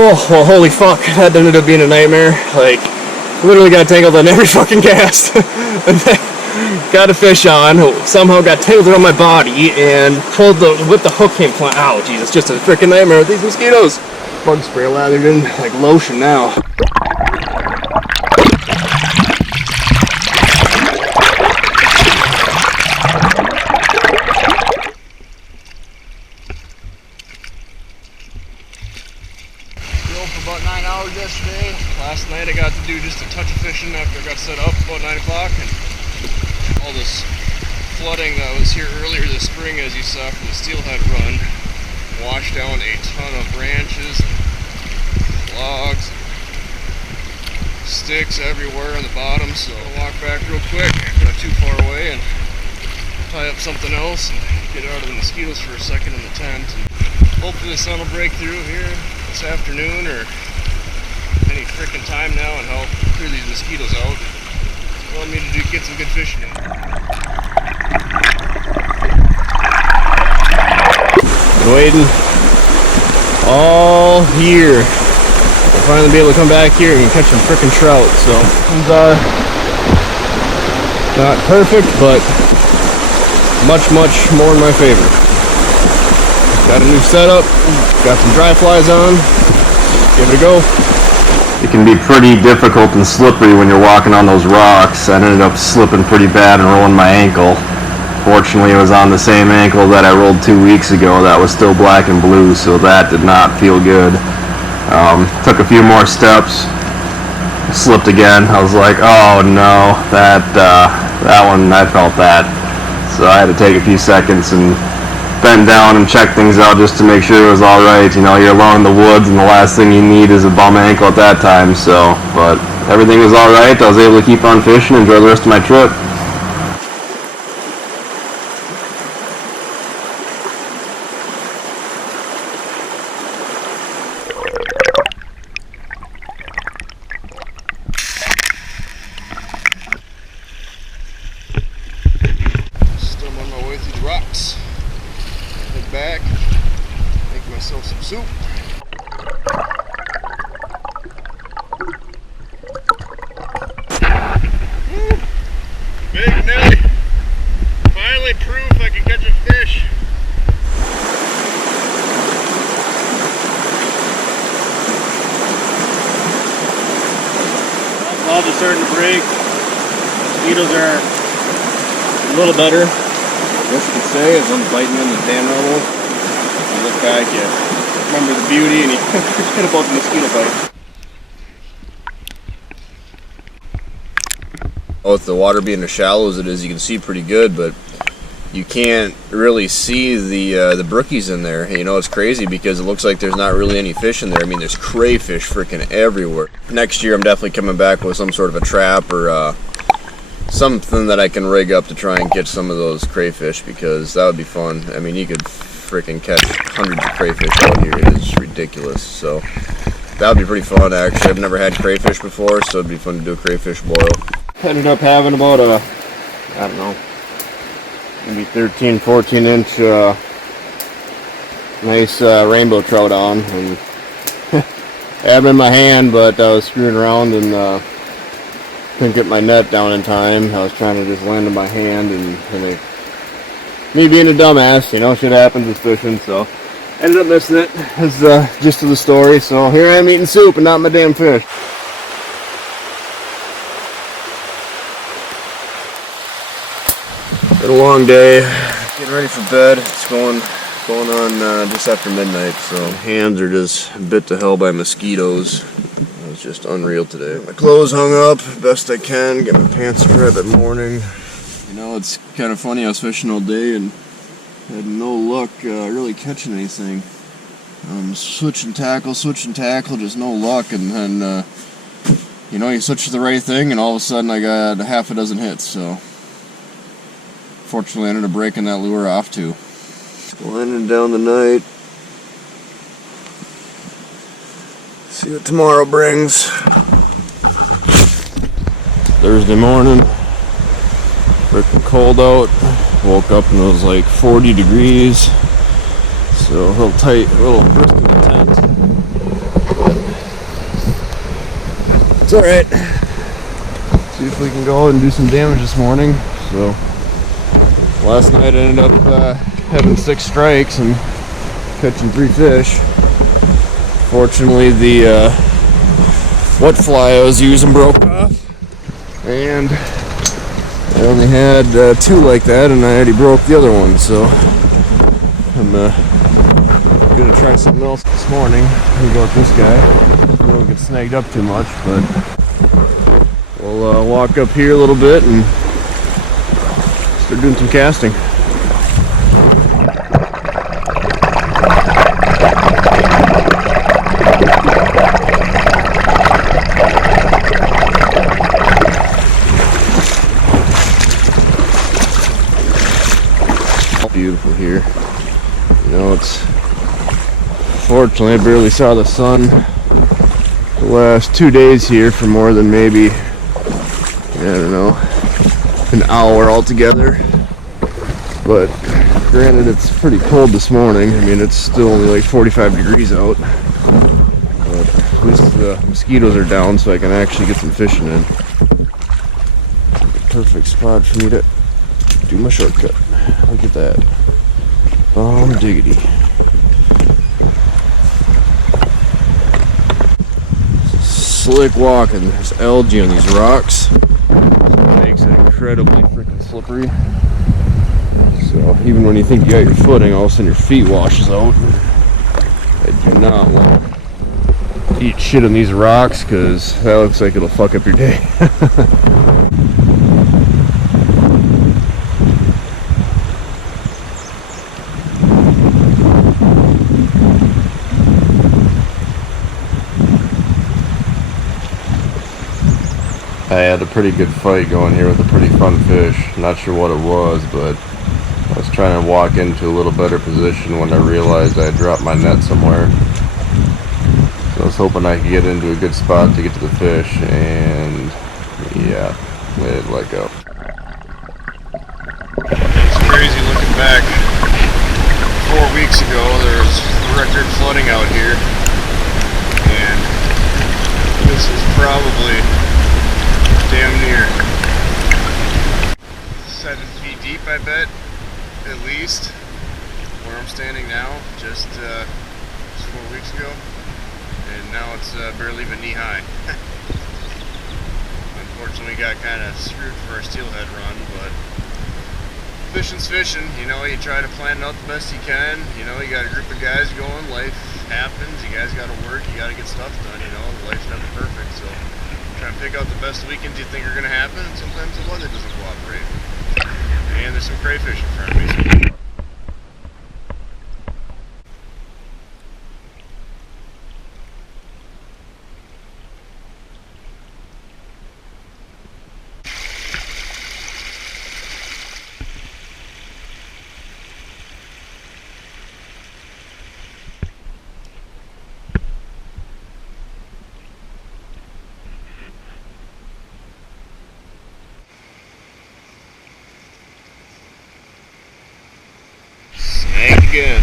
Oh, well, holy fuck, that ended up being a nightmare. Like, literally got tangled on every fucking cast. And then got a fish on, somehow got tangled around my body, and pulled with the hook came flying. Ow, jeez, it's just a freaking nightmare with these mosquitoes. Bug spray lathered in like lotion now. About 9 hours yesterday. Last night I got to do just a touch of fishing after I got set up about 9 o'clock, and all this flooding that was here earlier this spring, as you saw from the steelhead run, washed down a ton of branches, logs, sticks everywhere on the bottom. So I'll walk back real quick, not too far away, and tie up something else and get out of the mosquitoes for a second in the tent. And hopefully the sun will break through here this afternoon or any freaking time now and help clear these mosquitoes out. Allow me to get some good fishing in. Been waiting all year to finally be able to come back here and catch some freaking trout. So it's not perfect, but much more in my favor. Got a new setup, got some dry flies on, give it a go. It can be pretty difficult and slippery when you're walking on those rocks. I ended up slipping pretty bad and rolling my ankle. Fortunately, it was on the same ankle that I rolled 2 weeks ago. That was still black and blue, so that did not feel good. Took a few more steps, slipped again. I was like, oh no, that one, I felt that. So I had to take a few seconds and bend down and check things out just to make sure it was all right. You know, you're alone in the woods, and the last thing you need is a bum ankle at that time. So, but everything was all right. I was able to keep on fishing and enjoy the rest of my trip. Still on my way through the rocks. Head back, make myself some soup. Big Nelly, finally proof I can catch a fish. Clouds are starting to break. Mosquitoes are a little better, I guess you could say, as I'm biting in the damn elbow. You look back, you remember the beauty, and you forget about the mosquito bite. Oh, with the water being as shallow as it is, you can see pretty good, but you can't really see the brookies in there. You know, it's crazy because it looks like there's not really any fish in there. I mean, there's crayfish freaking everywhere. Next year, I'm definitely coming back with some sort of a trap or something that I can rig up to try and catch some of those crayfish, because that would be fun. I mean, you could freaking catch hundreds of crayfish out here. It is ridiculous. So that would be pretty fun, actually. I've never had crayfish before, so it'd be fun to do a crayfish boil. Ended up having about a, I don't know, maybe 13, 14 inch nice rainbow trout on. And I had them in my hand, but I was screwing around and couldn't get my net down in time. I was trying to just land in my hand, and me being a dumbass, you know, shit happens with fishing, so ended up missing it. That's the gist of the story. So here I am eating soup and not my damn fish. Been a long day, getting ready for bed. It's going on just after midnight, so hands are just bit to hell by mosquitoes. It's just unreal today. My clothes hung up best I can, get my pants dry that morning. You know, it's kind of funny, I was fishing all day and had no luck really catching anything. Switching tackle, just no luck, and then you know, you switch to the right thing and all of a sudden I got half a dozen hits, so fortunately I ended up breaking that lure off too. Winding down the night. See what tomorrow brings. Thursday morning, freaking cold out. Woke up and it was like 40 degrees. So a little tight, a little brisk in the tent. But It's alright. See if we can go and do some damage this morning. So, last night I ended up having 6 strikes and catching 3 fish. Fortunately, the wet fly I was using broke off, and I only had 2 like that, and I already broke the other one. So I'm gonna try something else this morning. We'll go with this guy. We don't get snagged up too much, but we'll walk up here a little bit and start doing some casting. Beautiful here. You know, it's fortunately I barely saw the sun the last 2 days here for more than maybe, I don't know, an hour altogether. But granted, it's pretty cold this morning. I mean, it's still only like 45 degrees out, but at least the mosquitoes are down, so I can actually get some fishing in. Perfect spot for me to do my shortcut. Look at that. Bomb diggity. Slick walking. There's algae on these rocks. It makes it incredibly freaking slippery. So even when you think you got your footing, all of a sudden your feet washes out. I do not want to eat shit on these rocks, because that looks like it'll fuck up your day. I had a pretty good fight going here with a pretty fun fish. Not sure what it was, but I was trying to walk into a little better position when I realized I had dropped my net somewhere. So I was hoping I could get into a good spot to get to the fish, and yeah, it let go. It's crazy looking back. 4 weeks ago there was record flooding out here, and this is probably damn near 7 feet deep, I bet, at least, where I'm standing now. Just 4 weeks ago, and now it's barely even knee high. Unfortunately, got kind of screwed for our steelhead run, but fishing's fishing. You know, you try to plan it out the best you can. You know, you got a group of guys going, life happens, you guys got to work, you got to get stuff done. You know, life's never perfect, so try and pick out the best weekends you think are going to happen, and sometimes the weather doesn't cooperate. And there's some crayfish in front of me. Again.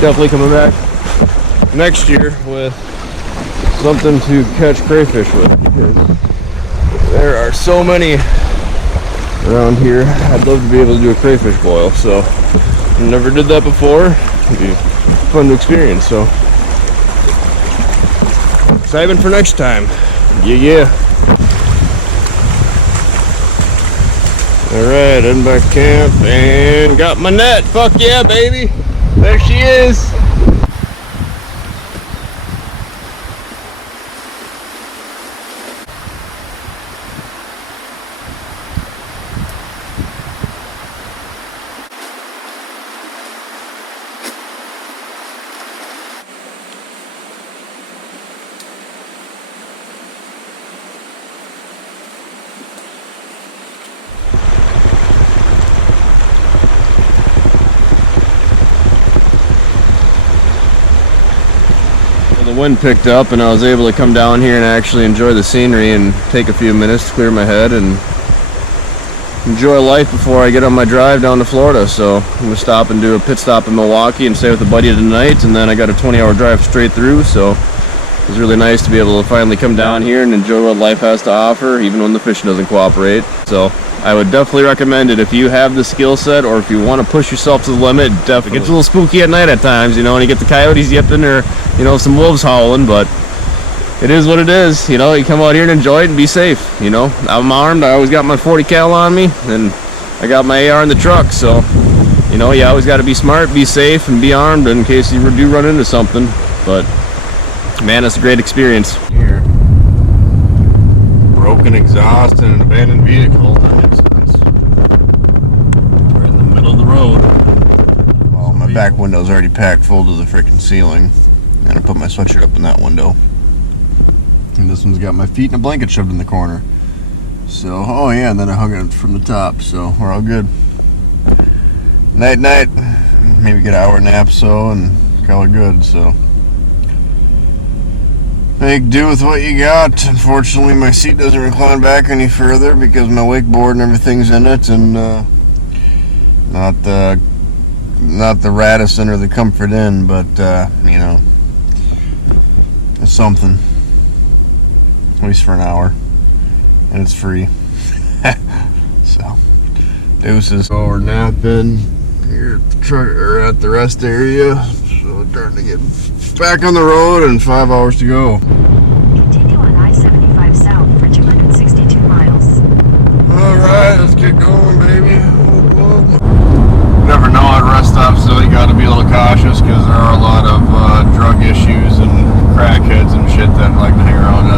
Definitely coming back next year with something to catch crayfish with, because there are so many around here. I'd love to be able to do a crayfish boil, so never did that before. It'd be fun to experience, so excited for next time. Yeah. Alright, heading back to camp and got my net. Fuck yeah, baby. There she is. the wind picked up and I was able to come down here and actually enjoy the scenery and take a few minutes to clear my head and enjoy life before I get on my drive down to Florida. So I'm gonna stop and do a pit stop in Milwaukee and stay with a buddy tonight, and then I got a 20-hour drive straight through. So it was really nice to be able to finally come down here and enjoy what life has to offer, even when the fishing doesn't cooperate. So I would definitely recommend it if you have the skill set, or if you want to push yourself to the limit. Definitely. It gets a little spooky at night at times, you know, and you get the coyotes yipping or, you know, some wolves howling, but it is what it is. You know, you come out here and enjoy it and be safe. You know, I'm armed. I always got my 40 cal on me, and I got my AR in the truck. So, you know, you always got to be smart, be safe, and be armed in case you do run into something. But man, it's a great experience. Here, broken exhaust and an abandoned vehicle. That makes sense. We're in the middle of the road. Well, my back window's already packed full to the freaking ceiling, and I put my sweatshirt up in that window. And this one's got my feet in a blanket shoved in the corner. So, oh yeah, and then I hung it from the top, so we're all good. Night, night. Maybe get an hour nap so, and call it good, so. Make do with what you got. Unfortunately, my seat doesn't recline back any further because my wakeboard and everything's in it, and not the Radisson or the Comfort Inn, but you know, it's something. At least for an hour, and it's free. So, deuces. So we're napping here at the truck, or at the rest area. So we're trying to get back on the road, and 5 hours to go. Continue on I-75 south for 262 miles. All right, let's get going, baby. You never know at rest stops, so you got to be a little cautious because there are a lot of drug issues and crackheads and shit that like to hang around